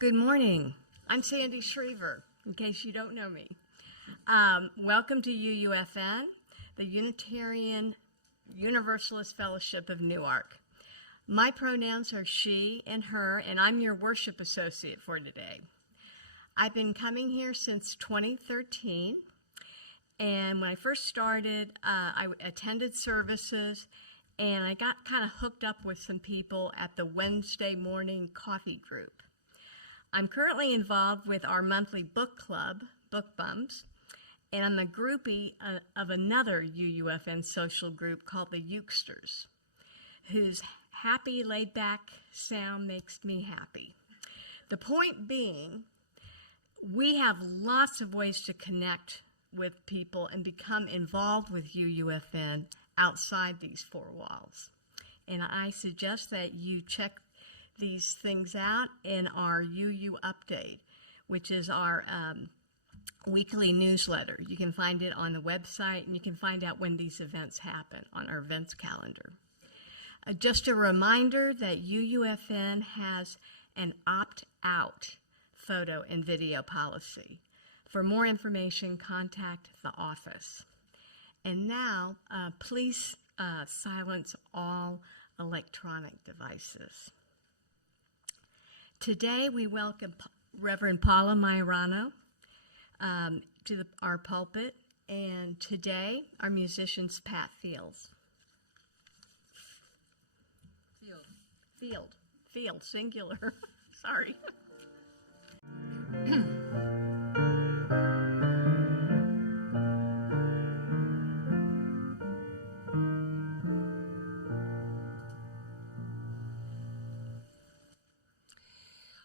Good morning. I'm Sandy Schriever, in case you don't know me. Welcome to UUFN, the Unitarian Universalist Fellowship of Newark. My pronouns are she and her, and I'm your worship associate for today. I've been coming here since 2013, and when I first started, I attended services, and I got kind of hooked up with some people at the Wednesday morning coffee group. I'm currently involved with our monthly book club, Book Bumps, and I'm a groupie of another UUFN social group called the Ukesters, whose happy, laid-back sound makes me happy. The point being, we have lots of ways to connect with people and become involved with UUFN outside these four walls. And I suggest that you check these things out in our UU Update, which is our weekly newsletter. You can find it on the website, and you can find out when these events happen on our events calendar. Just a reminder that UUFN has an opt-out photo and video policy. For more information, contact the office. And now, please silence all electronic devices. Today, we welcome Rev Paula to our pulpit, and today, our musician's Pat Fields. Field, singular. Sorry.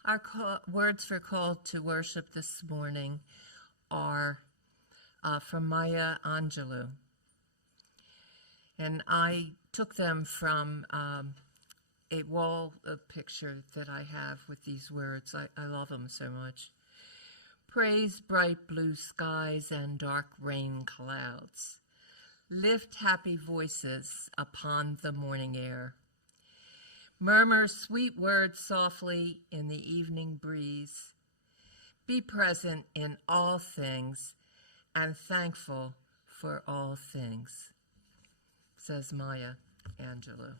Our words for call to worship this morning are from Maya Angelou. And I took them from a wall picture that I have with these words. I love them so much. Praise bright blue skies and dark rain clouds. Lift happy voices upon the morning air. Murmur sweet words softly in the evening breeze. Be present in all things and thankful for all things, says Maya Angelou.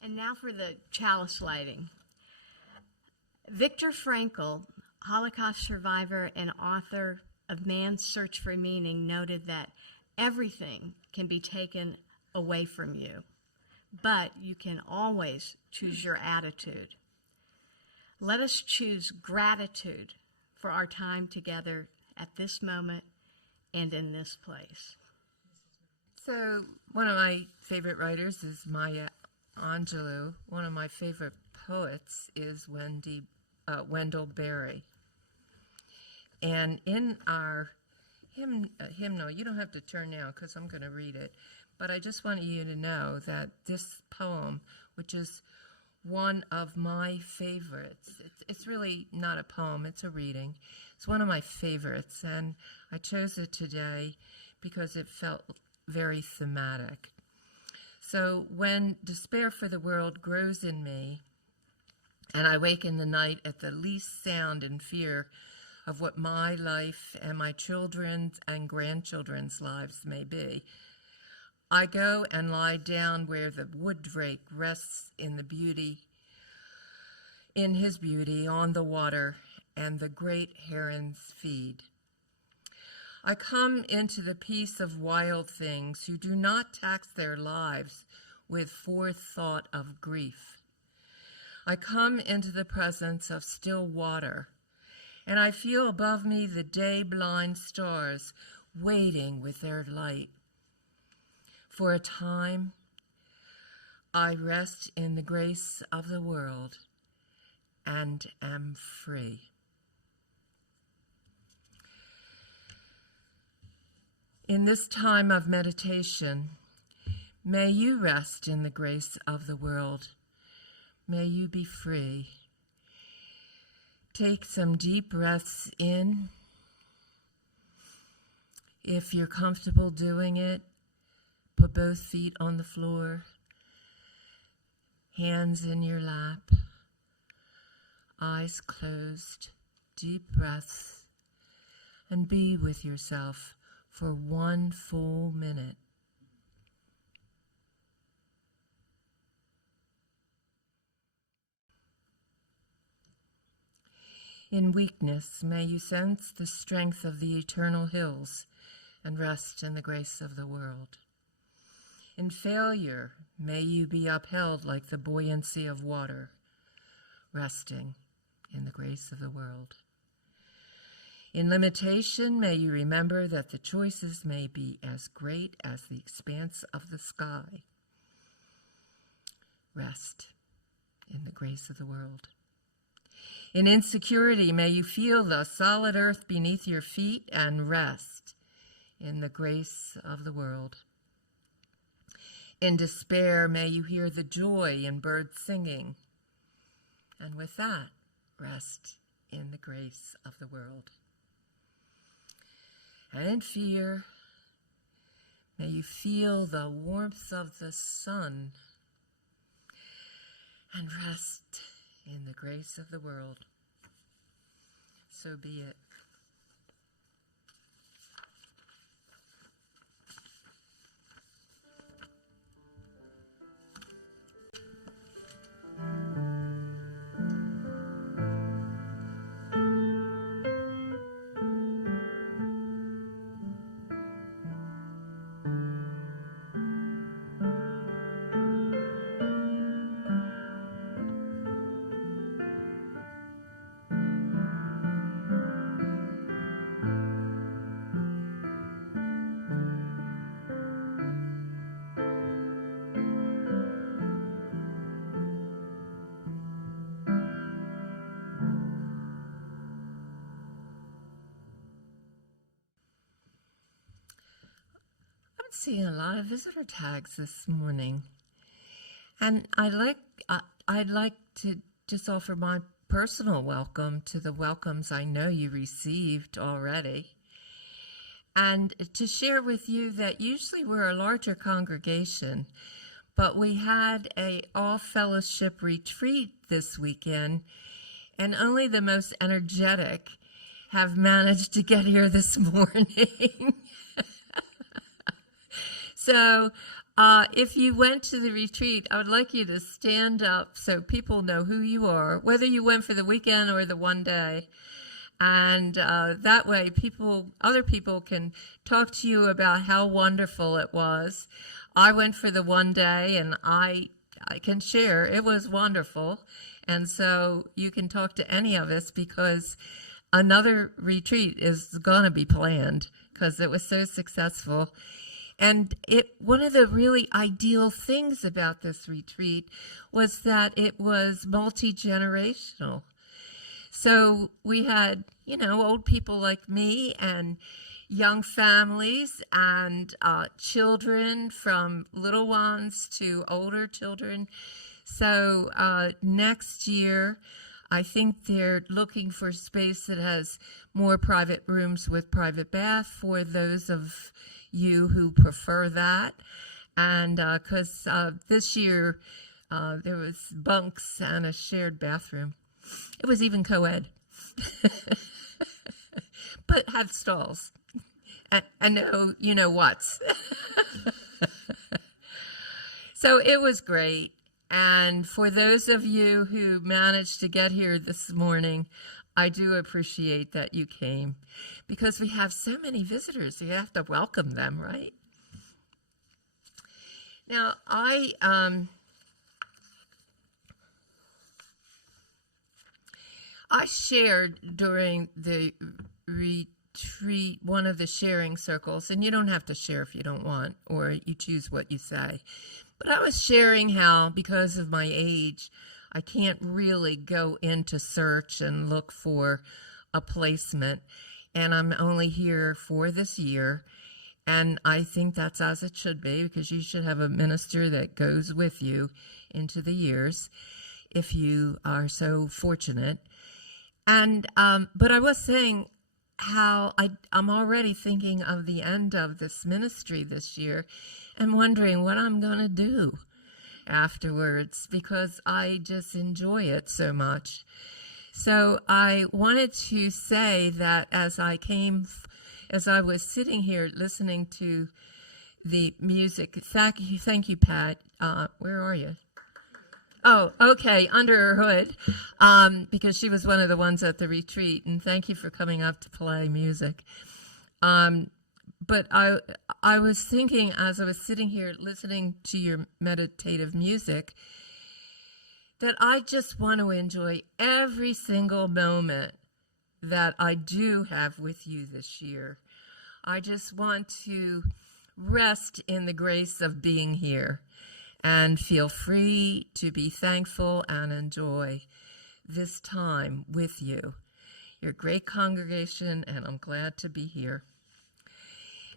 And now for the chalice lighting. Viktor Frankl, Holocaust survivor and author of Man's Search for Meaning, noted that everything can be taken away from you, but you can always choose your attitude. Let us choose gratitude for our time together at this moment and in this place. So one of my favorite writers is Maya Angelou. One of my favorite poets is Wendell Berry. And in our hymnal, you don't have to turn now because I'm going to read it, but I just want you to know that this poem, which is one of my favorites, it's really not a poem, it's a reading. It's one of my favorites, and I chose it today because it felt very thematic. So when despair for the world grows in me, and I wake in the night at the least sound in fear of what my life and my children's and grandchildren's lives may be, I go and lie down where the wood drake rests in his beauty on the water, and the great herons feed. I come into the peace of wild things who do not tax their lives with forethought of grief. I come into the presence of still water, and I feel above me the day-blind stars waiting with their light. For a time, I rest in the grace of the world and am free. In this time of meditation, may you rest in the grace of the world. May you be free. Take some deep breaths in. If you're comfortable doing it, put both feet on the floor, hands in your lap. eyes closed, deep breaths, and be with yourself for 1 full minute. In weakness, may you sense the strength of the eternal hills and rest in the grace of the world. In failure, may you be upheld like the buoyancy of water, resting in the grace of the world. In limitation, may you remember that the choices may be as great as the expanse of the sky. Rest in the grace of the world. In insecurity, may you feel the solid earth beneath your feet and rest in the grace of the world. In despair, may you hear the joy in birds singing, and with that, rest in the grace of the world. And in fear, may you feel the warmth of the sun and rest in the grace of the world. So be it. I'm seeing a lot of visitor tags this morning, and I'd like to just offer my personal welcome to the welcomes I know you received already, and to share with you that usually we're a larger congregation, but we had a all-fellowship retreat this weekend, and only the most energetic have managed to get here this morning. So if you went to the retreat, I would like you to stand up so people know who you are, whether you went for the weekend or the one day. And that way other people can talk to you about how wonderful it was. I went for the one day, and I can share it was wonderful. And so you can talk to any of us, because another retreat is going to be planned because it was so successful. And one of the really ideal things about this retreat was that it was multi-generational. So we had, old people like me and young families and children, from little ones to older children. So next year, I think they're looking for space that has more private rooms with private bath for those of you who prefer that. And because this year there was bunks and a shared bathroom. It was even co-ed, but had stalls and no you-know-whats. So it was great. And for those of you who managed to get here this morning, I do appreciate that you came, because we have so many visitors. You have to welcome them, right? Now, I shared during the retreat one of the sharing circles, and you don't have to share if you don't want, or you choose what you say. But I was sharing how, because of my age, I can't really go into search and look for a placement, and I'm only here for this year, and I think that's as it should be, because you should have a minister that goes with you into the years, if you are so fortunate. And but I was saying how I'm already thinking of the end of this ministry this year and wondering what I'm going to do afterwards, because I just enjoy it so much. So I wanted to say that as I was sitting here listening to the music, thank you, Pat. Where are you? Oh, okay, under her hood, because she was one of the ones at the retreat, and thank you for coming up to play music. But I was thinking as I was sitting here listening to your meditative music that I just want to enjoy every single moment that I do have with you this year. I just want to rest in the grace of being here and feel free to be thankful and enjoy this time with you. You're a great congregation, and I'm glad to be here.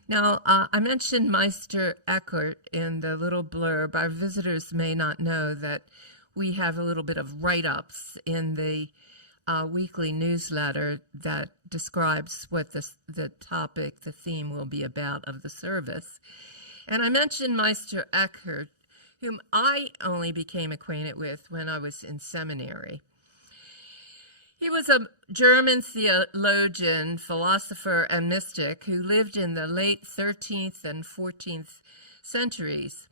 Now, I mentioned Meister Eckhart in the little blurb. Our visitors may not know that we have a little bit of write-ups in the weekly newsletter that describes what the topic, the theme will be about of the service. And I mentioned Meister Eckhart, whom I only became acquainted with when I was in seminary. He was a German theologian, philosopher, and mystic who lived in the late 13th and 14th centuries.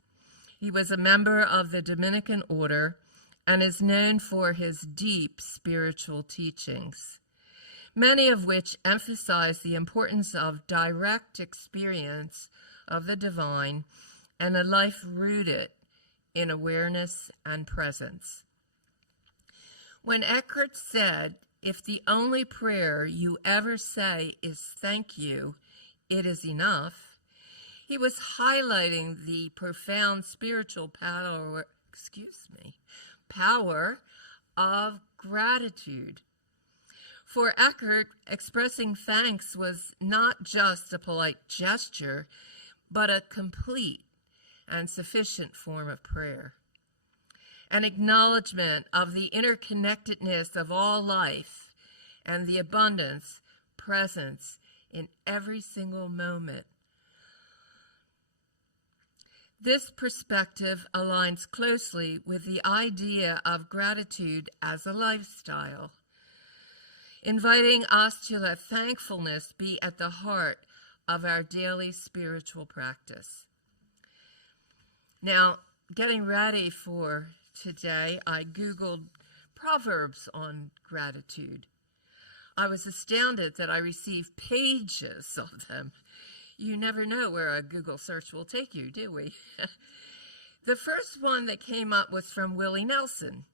He was a member of the Dominican order and is known for his deep spiritual teachings, many of which emphasize the importance of direct experience of the divine and a life rooted in awareness and presence. When Eckhart said, "If the only prayer you ever say is thank you, it is enough," he was highlighting the profound spiritual power of gratitude. For Eckhart, expressing thanks was not just a polite gesture, but a complete and sufficient form of prayer. An acknowledgement of the interconnectedness of all life and the abundance presence in every single moment. This perspective aligns closely with the idea of gratitude as a lifestyle, inviting us to let thankfulness be at the heart of our daily spiritual practice. Now, getting ready for today, I Googled proverbs on gratitude. I was astounded that I received pages of them. You never know where a Google search will take you, do we? The first one that came up was from Willie Nelson,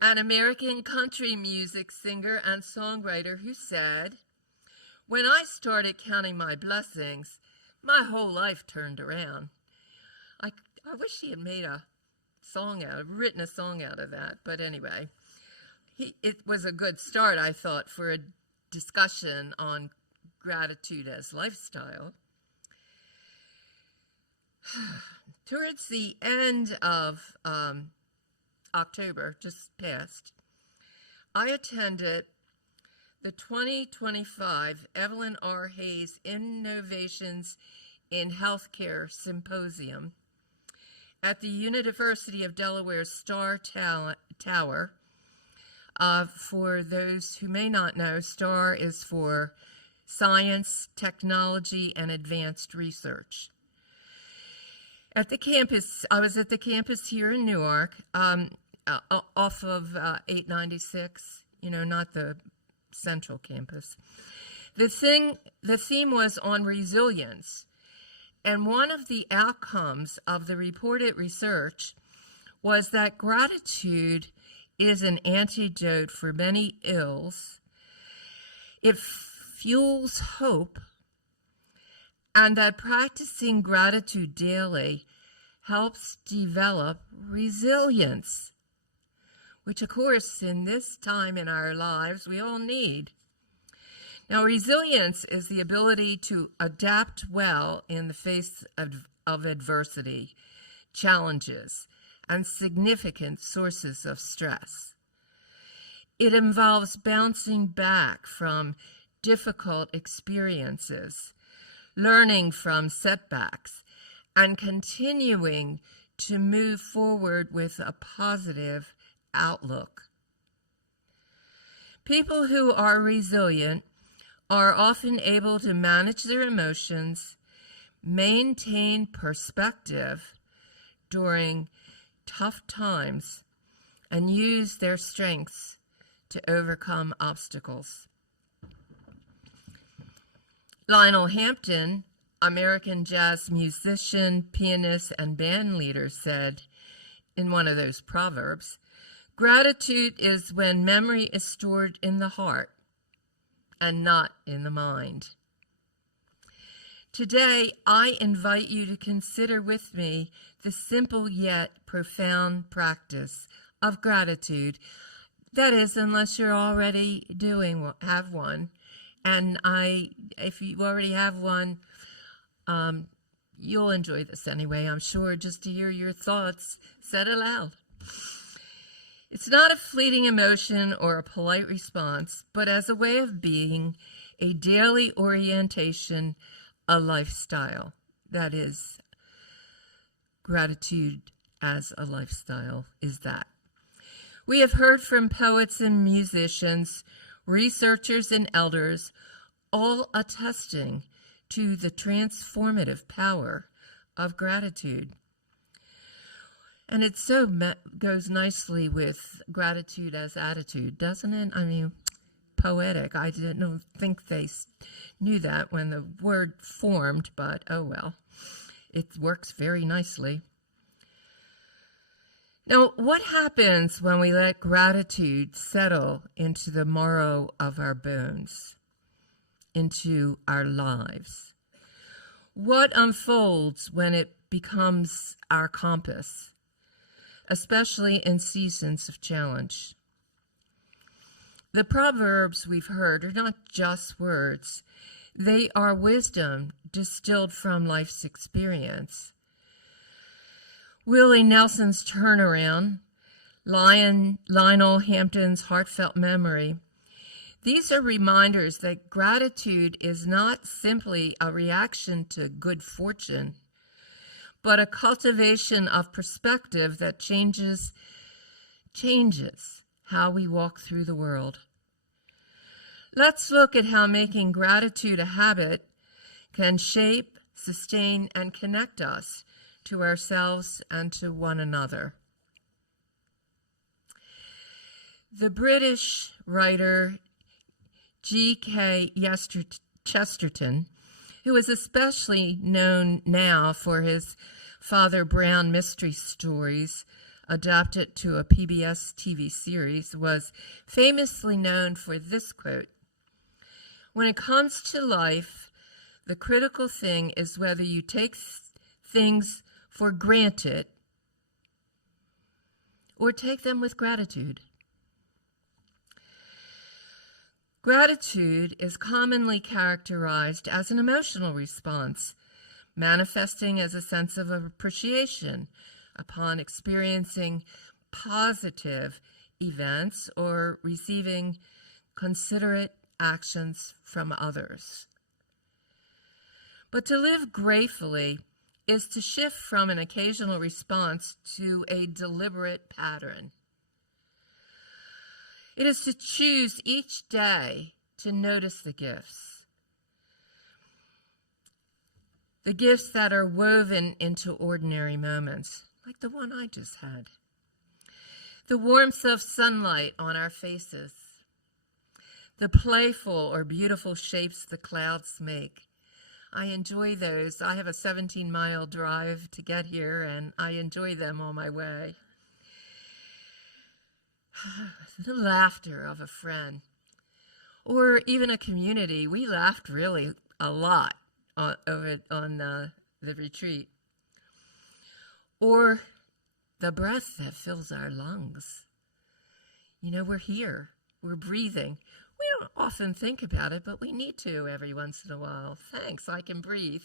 an American country music singer and songwriter who said, "When I started counting my blessings, my whole life turned around." I wish he had made written a song out of that, but anyway, it was a good start, I thought, for a discussion on gratitude as lifestyle. Towards the end of October, just passed, I attended the 2025 Evelyn R. Hayes Innovations in Healthcare Symposium at the University of Delaware's Star Tower. For those who may not know, STAR is for Science, Technology, and Advanced Research. At the campus, I was at the campus here in Newark, off of 896, not the central campus. The theme was on resilience. And one of the outcomes of the reported research was that gratitude is an antidote for many ills. It fuels hope, and that practicing gratitude daily helps develop resilience, which, of course, in this time in our lives, we all need. Now, resilience is the ability to adapt well in the face of adversity, challenges, and significant sources of stress. It involves bouncing back from difficult experiences, learning from setbacks, and continuing to move forward with a positive outlook. People who are resilient are often able to manage their emotions, maintain perspective during tough times, and use their strengths to overcome obstacles. Lionel Hampton, American jazz musician, pianist, and band leader, said in one of those proverbs, "Gratitude is when memory is stored in the heart and not in the mind." Today, I invite you to consider with me the simple yet profound practice of gratitude. That is, unless you're already have one. And if you already have one, you'll enjoy this anyway, I'm sure, just to hear your thoughts said aloud. It's not a fleeting emotion or a polite response, but as a way of being, a daily orientation, a lifestyle. That is, gratitude as a lifestyle is that. We have heard from poets and musicians, researchers and elders, all attesting to the transformative power of gratitude. And it so goes nicely with gratitude as attitude, doesn't it? I mean, poetic. I didn't think they knew that when the word formed, but oh well. It works very nicely. Now, what happens when we let gratitude settle into the marrow of our bones, into our lives? What unfolds when it becomes our compass, especially in seasons of challenge? The proverbs we've heard are not just words. They are wisdom distilled from life's experience. Willie Nelson's turnaround, Lionel Hampton's heartfelt memory, these are reminders that gratitude is not simply a reaction to good fortune, but a cultivation of perspective that changes how we walk through the world. Let's look at how making gratitude a habit can shape, sustain, and connect us to ourselves and to one another. The British writer G.K. Chesterton, who is especially known now for his Father Brown mystery stories, adapted to a PBS TV series, was famously known for this quote: "When it comes to life, the critical thing is whether you take things for granted or take them with gratitude." Gratitude is commonly characterized as an emotional response, manifesting as a sense of appreciation upon experiencing positive events or receiving considerate actions from others. But to live gratefully is to shift from an occasional response to a deliberate pattern. It is to choose each day to notice the gifts that are woven into ordinary moments, like the one I just had. The warmth of sunlight on our faces, the playful or beautiful shapes the clouds make. I enjoy those. I have a 17-mile drive to get here, and I enjoy them on my way. The laughter of a friend, or even a community. We laughed really a lot on the retreat. Or the breath that fills our lungs. You know, we're here, we're breathing. We don't often think about it, but we need to every once in a while. Thanks, I can breathe.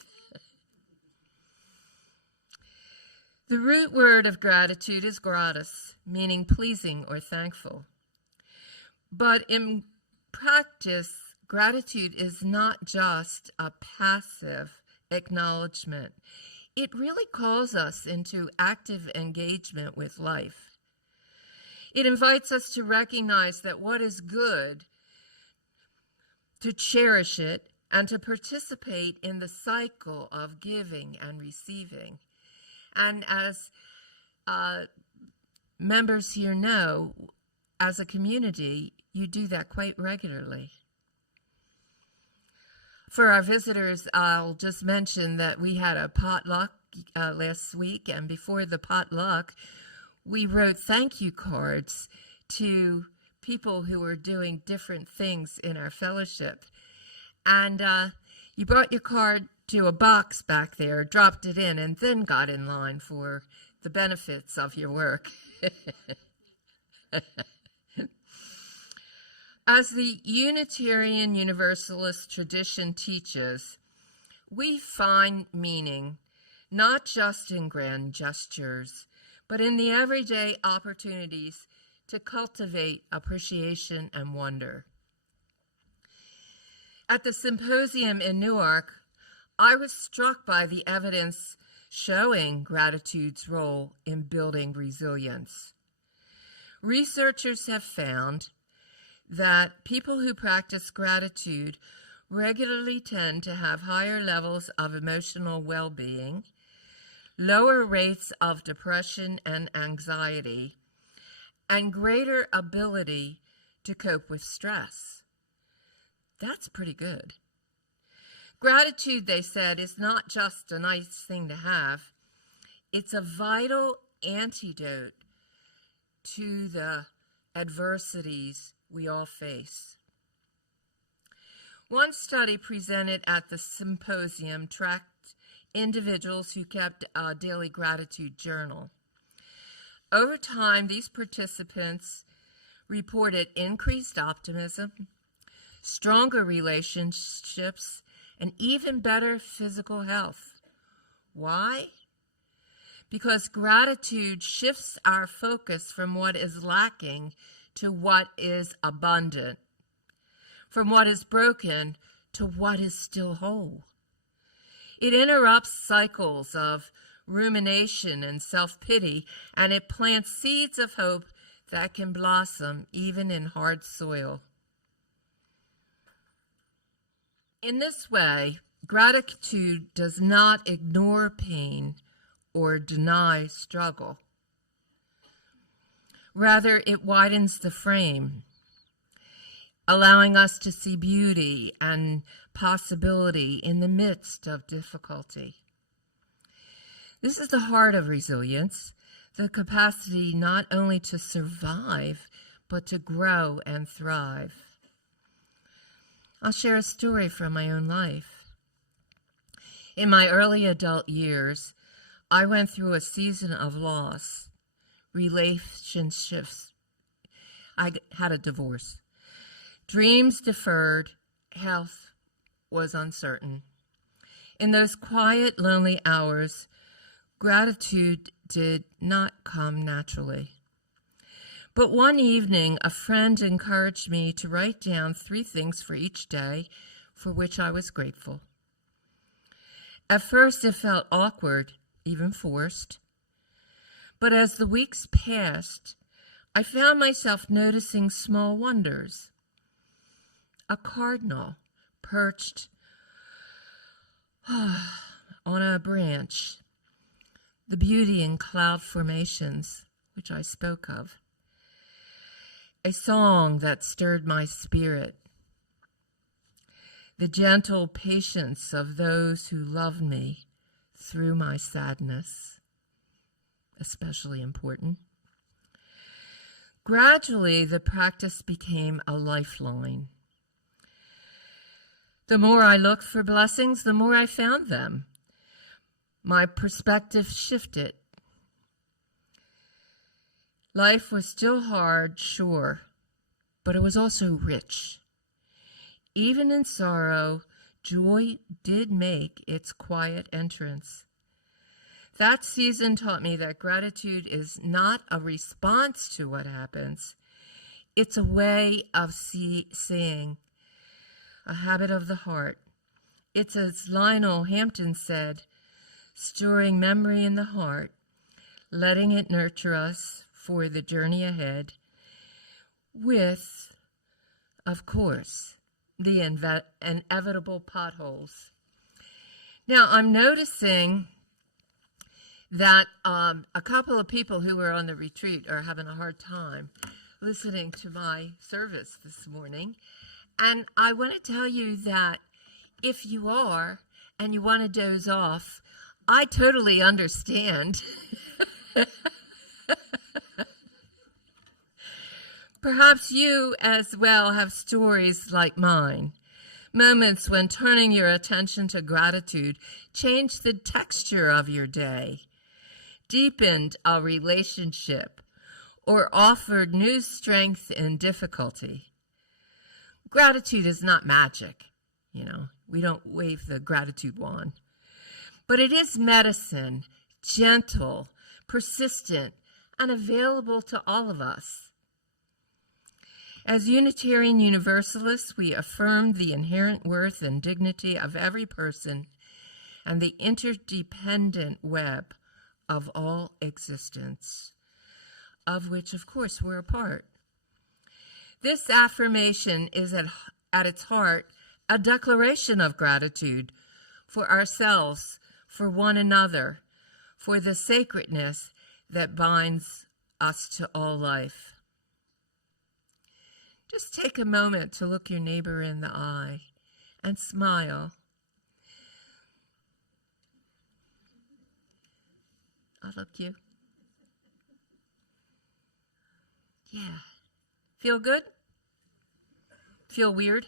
The root word of gratitude is gratis, meaning pleasing or thankful. But in practice, gratitude is not just a passive acknowledgement. It really calls us into active engagement with life. It invites us to recognize that what is good, to cherish it, and to participate in the cycle of giving and receiving. And as members here know, as a community, you do that quite regularly. For our visitors, I'll just mention that we had a potluck last week, and before the potluck, we wrote thank you cards to people who were doing different things in our fellowship. And you brought your card to a box back there, dropped it in, and then got in line for the benefits of your work. As the Unitarian Universalist tradition teaches, we find meaning not just in grand gestures, but in the everyday opportunities to cultivate appreciation and wonder. At the symposium in Newark, I was struck by the evidence showing gratitude's role in building resilience. Researchers have found that people who practice gratitude regularly tend to have higher levels of emotional well-being, lower rates of depression and anxiety, and greater ability to cope with stress. That's pretty good. Gratitude, they said, is not just a nice thing to have. It's a vital antidote to the adversities we all face. One study presented at the symposium tracked individuals who kept a daily gratitude journal. Over time, these participants reported increased optimism, stronger relationships, and even better physical health. Why? Because gratitude shifts our focus from what is lacking to what is abundant, from what is broken to what is still whole. It interrupts cycles of rumination and self-pity, and it plants seeds of hope that can blossom even in hard soil. In this way, gratitude does not ignore pain or deny struggle. Rather, it widens the frame, allowing us to see beauty and possibility in the midst of difficulty. This is the heart of resilience, the capacity not only to survive, but to grow and thrive. I'll share a story from my own life. In my early adult years, I went through a season of loss, relationships. I had a divorce. Dreams deferred, health was uncertain. In those quiet, lonely hours, gratitude did not come naturally. But one evening, a friend encouraged me to write down 3 things for each day for which I was grateful. At first, it felt awkward, even forced. But as the weeks passed, I found myself noticing small wonders. A cardinal perched on a branch, the beauty in cloud formations, which I spoke of. A song that stirred my spirit. The gentle patience of those who loved me through my sadness, especially important. Gradually, the practice became a lifeline. The more I looked for blessings, the more I found them. My perspective shifted. Life was still hard, sure, but it was also rich. Even in sorrow, joy did make its quiet entrance. That season taught me that gratitude is not a response to what happens. It's a way of seeing, a habit of the heart. It's, as Lionel Hampton said, storing memory in the heart, letting it nurture us for the journey ahead, with, of course, the inevitable potholes. Now, I'm noticing that a couple of people who were on the retreat are having a hard time listening to my service this morning. And I want to tell you that if you are and you want to doze off, I totally understand. Perhaps you as well have stories like mine. Moments when turning your attention to gratitude changed the texture of your day, deepened a relationship, or offered new strength in difficulty. Gratitude is not magic, we don't wave the gratitude wand. But it is medicine, gentle, persistent, and available to all of us. As Unitarian Universalists, we affirm the inherent worth and dignity of every person and the interdependent web of all existence, of which, of course, we're a part. This affirmation is at its heart a declaration of gratitude for ourselves, for one another, for the sacredness that binds us to all life. Just take a moment to look your neighbor in the eye and smile. I'll look you. Yeah. Feel good? Feel weird?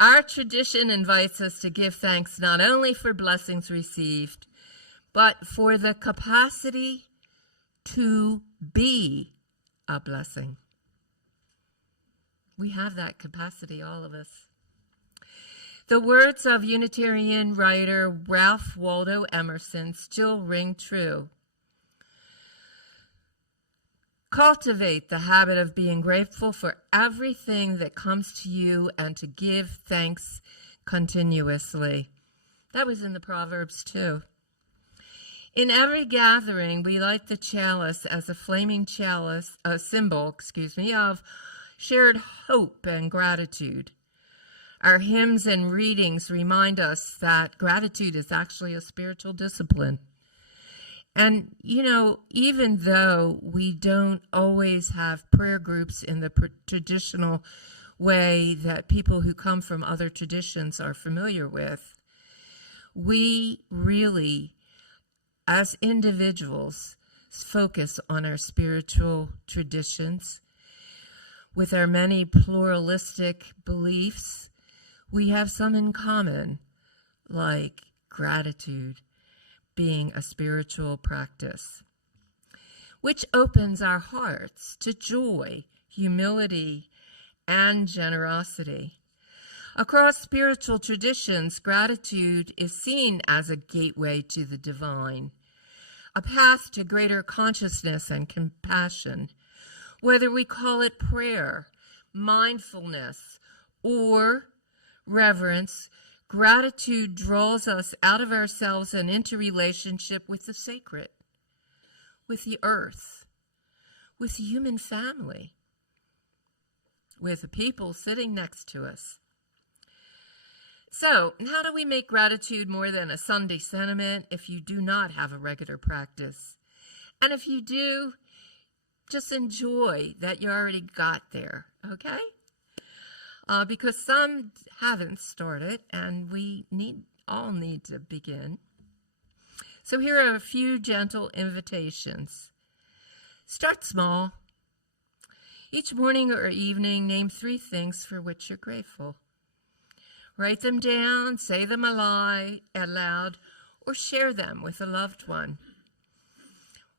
Our tradition invites us to give thanks not only for blessings received, but for the capacity to be a blessing. We have that capacity, all of us. The words of Unitarian writer Ralph Waldo Emerson still ring true. Cultivate the habit of being grateful for everything that comes to you and to give thanks continuously. That was in the Proverbs too. In every gathering, we light the chalice as a flaming chalice, a symbol, of shared hope and gratitude. Our hymns and readings remind us that gratitude is actually a spiritual discipline. And, even though we don't always have prayer groups in the traditional way that people who come from other traditions are familiar with, we really, as individuals, focus on our spiritual traditions. With our many pluralistic beliefs, we have some in common, like gratitude being a spiritual practice, which opens our hearts to joy, humility, and generosity. Across spiritual traditions, gratitude is seen as a gateway to the divine, a path to greater consciousness and compassion. Whether we call it prayer, mindfulness, or reverence, gratitude draws us out of ourselves and into relationship with the sacred, with the earth, with the human family, with the people sitting next to us. So, how do we make gratitude more than a Sunday sentiment if you do not have a regular practice? And if you do, just enjoy that you already got there, okay? Because some haven't started, and we all need to begin. So here are a few gentle invitations. Start small. Each morning or evening, name 3 things for which you're grateful. Write them down, say them aloud, or share them with a loved one.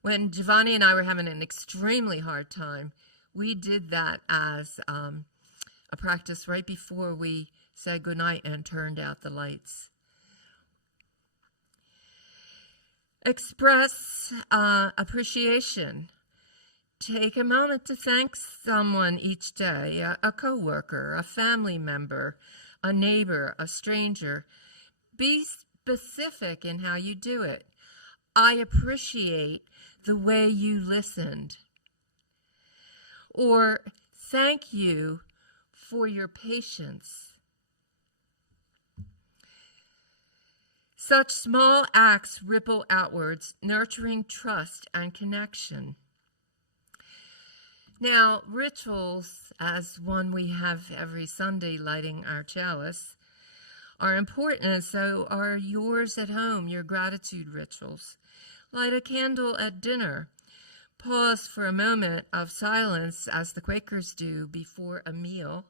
When Giovanni and I were having an extremely hard time, we did that as a practice right before we said goodnight and turned out the lights. Express appreciation. Take a moment to thank someone each day, a coworker, a family member, a neighbor, a stranger. Be specific in how you do it. I appreciate the way you listened. Or, thank you for your patience. Such small acts ripple outwards, nurturing trust and connection. Now, rituals, as one we have every Sunday lighting our chalice, are important, and so are yours at home, your gratitude rituals. Light a candle at dinner. Pause for a moment of silence, as the Quakers do before a meal.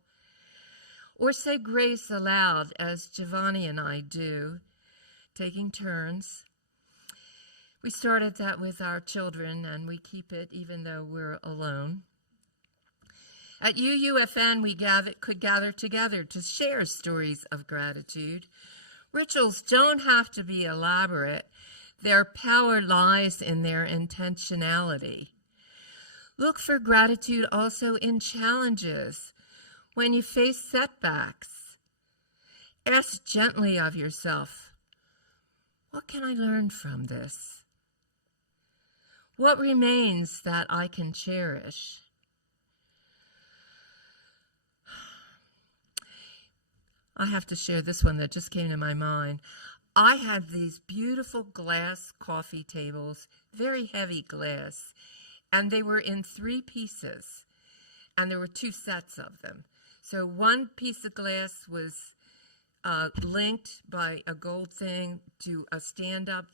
Or say grace aloud, as Giovanni and I do, taking turns. We started that with our children, and we keep it even though we're alone. At UUFN, we could gather together to share stories of gratitude. Rituals don't have to be elaborate. Their power lies in their intentionality. Look for gratitude also in challenges. When you face setbacks, ask gently of yourself, what can I learn from this? What remains that I can cherish? I have to share this one that just came to my mind. I had these beautiful glass coffee tables, very heavy glass, and they were in 3 pieces, and there were 2 sets of them. So one piece of glass was linked by a gold thing to a stand-up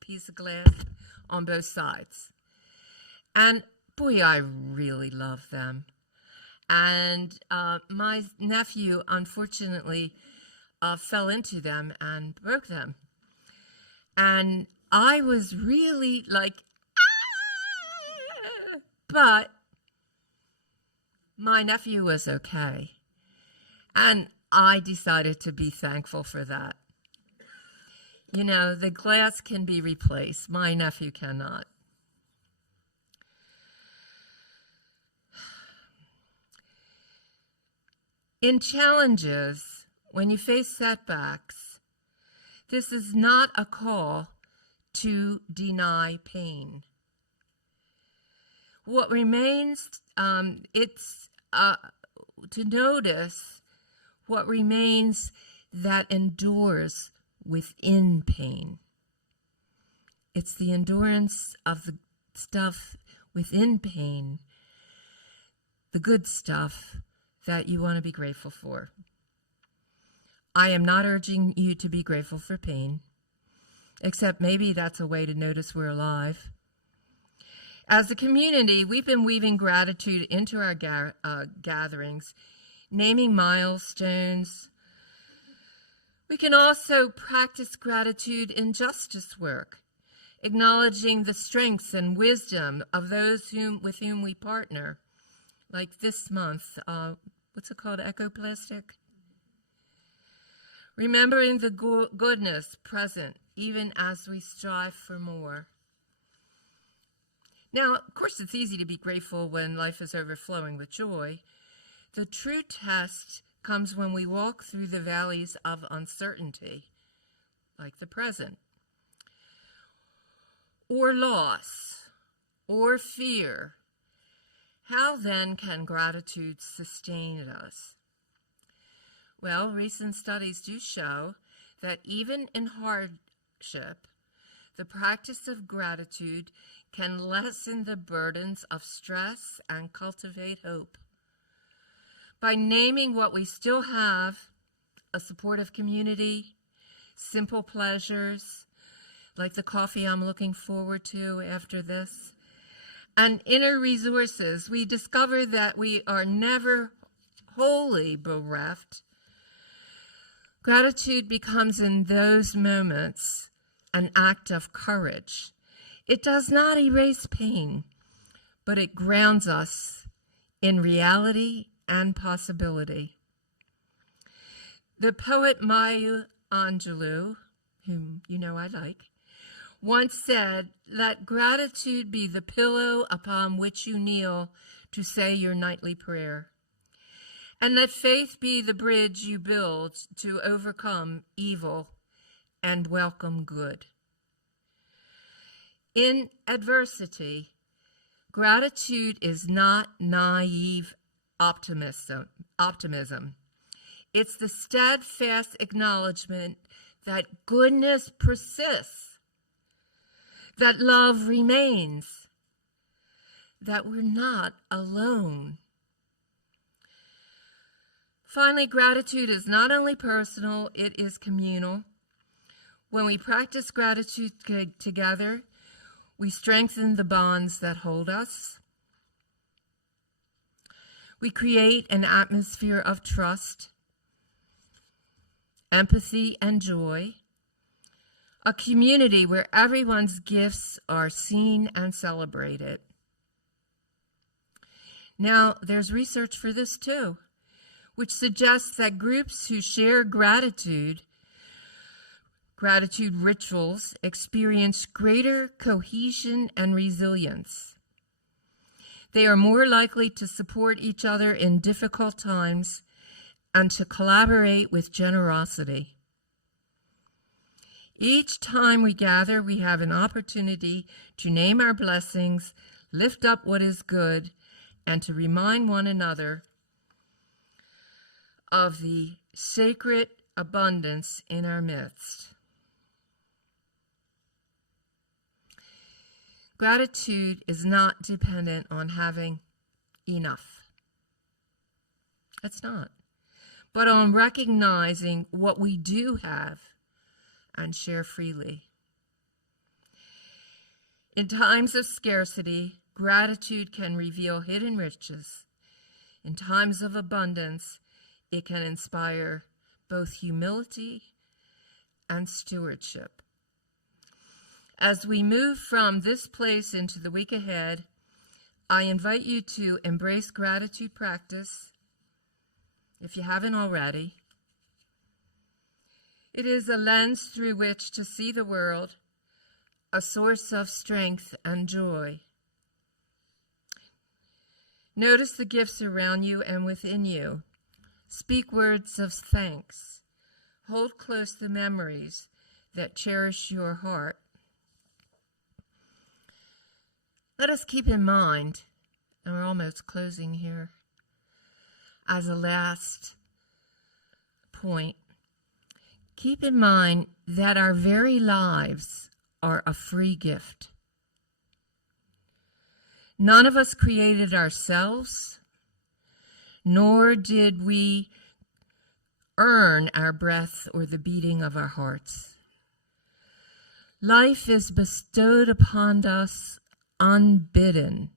piece of glass on both sides. And boy, I really love them. And my nephew, unfortunately, fell into them and broke them. And I was really like, ah! But my nephew was okay. And I decided to be thankful for that. You know, the glass can be replaced. My nephew cannot. In challenges, when you face setbacks, this is not a call to deny pain. What remains, it's to notice what remains that endures within pain. It's the endurance of the stuff within pain, the good stuff that you want to be grateful for. I am not urging you to be grateful for pain, except maybe that's a way to notice we're alive. As a community, we've been weaving gratitude into our gatherings, naming milestones. We can also practice gratitude in justice work, acknowledging the strengths and wisdom of those with whom we partner. Like this month, what's it called, ecoplastic? Remembering the goodness present, even as we strive for more. Now, of course, it's easy to be grateful when life is overflowing with joy. The true test comes when we walk through the valleys of uncertainty, like the present, or loss, or fear. How then can gratitude sustain us? Well, recent studies do show that even in hardship, the practice of gratitude can lessen the burdens of stress and cultivate hope. By naming what we still have, a supportive community, simple pleasures, like the coffee I'm looking forward to after this, and inner resources, we discover that we are never wholly bereft. Gratitude becomes in those moments an act of courage. It does not erase pain, but it grounds us in reality and possibility. The poet Maya Angelou, whom you know I like, once said, "Let gratitude be the pillow upon which you kneel to say your nightly prayer, and let faith be the bridge you build to overcome evil and welcome good." In adversity, gratitude is not naive optimism. It's the steadfast acknowledgement that goodness persists, that love remains, that we're not alone. Finally, gratitude is not only personal, it is communal. When we practice gratitude together, we strengthen the bonds that hold us. We create an atmosphere of trust, empathy, and joy, a community where everyone's gifts are seen and celebrated. Now, there's research for this too, which suggests that groups who share gratitude rituals experience greater cohesion and resilience. They are more likely to support each other in difficult times and to collaborate with generosity. Each time we gather, we have an opportunity to name our blessings, lift up what is good, and to remind one another of the sacred abundance in our midst. Gratitude is not dependent on having enough. It's not. But on recognizing what we do have and share freely. In times of scarcity, gratitude can reveal hidden riches. In times of abundance, it can inspire both humility and stewardship. As we move from this place into the week ahead, I invite you to embrace gratitude practice, if you haven't already. It is a lens through which to see the world, a source of strength and joy. Notice the gifts around you and within you. Speak words of thanks. Hold close the memories that cherish your heart. Let us keep in mind, and we're almost closing here, as a last point, keep in mind that our very lives are a free gift. None of us created ourselves, nor did we earn our breath or the beating of our hearts. Life is bestowed upon us unbidden,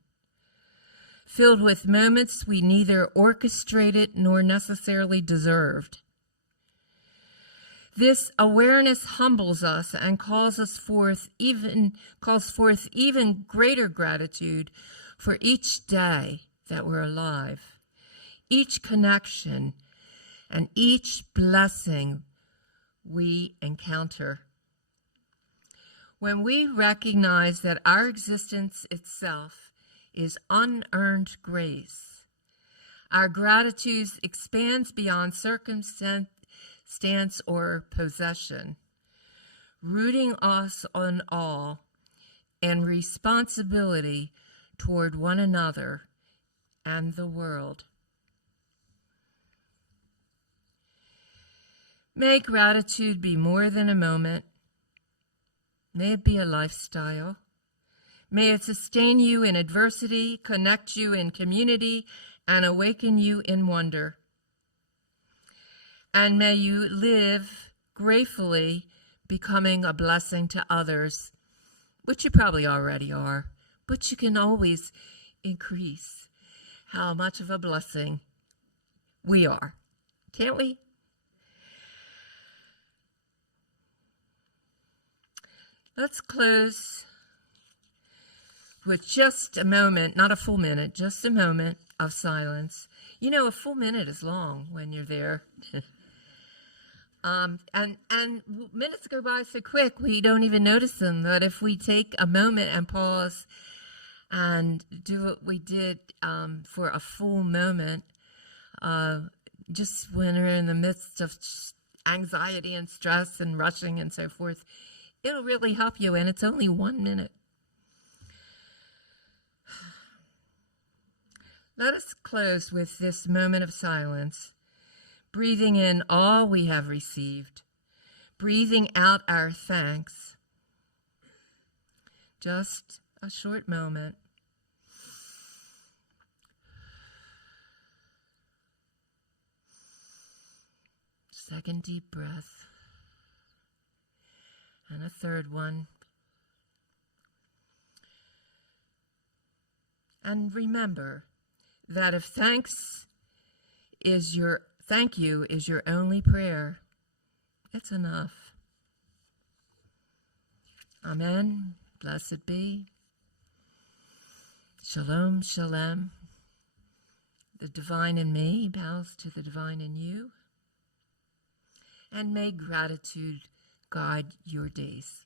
filled with moments we neither orchestrated nor necessarily deserved. This awareness humbles us and calls forth even greater gratitude for each day that we're alive, each connection, and each blessing we encounter. When we recognize that our existence itself is unearned grace, our gratitude expands beyond circumstance or possession, rooting us on awe and responsibility toward one another and the world. May gratitude be more than a moment. May it be a lifestyle. May it sustain you in adversity, connect you in community, and awaken you in wonder. And may you live gratefully, becoming a blessing to others, which you probably already are, but you can always increase how much of a blessing we are. Can't we? Let's close with just a moment, not a full minute, just a moment of silence. You know, a full minute is long when you're there. And minutes go by so quick we don't even notice them. But if we take a moment and pause and do what we did for a full moment, just when we're in the midst of anxiety and stress and rushing and so forth, it'll really help you, and it's only 1 minute. Let us close with this moment of silence, breathing in all we have received, breathing out our thanks. Just a short moment. Second deep breath. And a third one. And remember that if thank you is your only prayer, it's enough. Amen. Blessed be. Shalom, shalom. The divine in me bows to the divine in you. And may gratitude guide your days.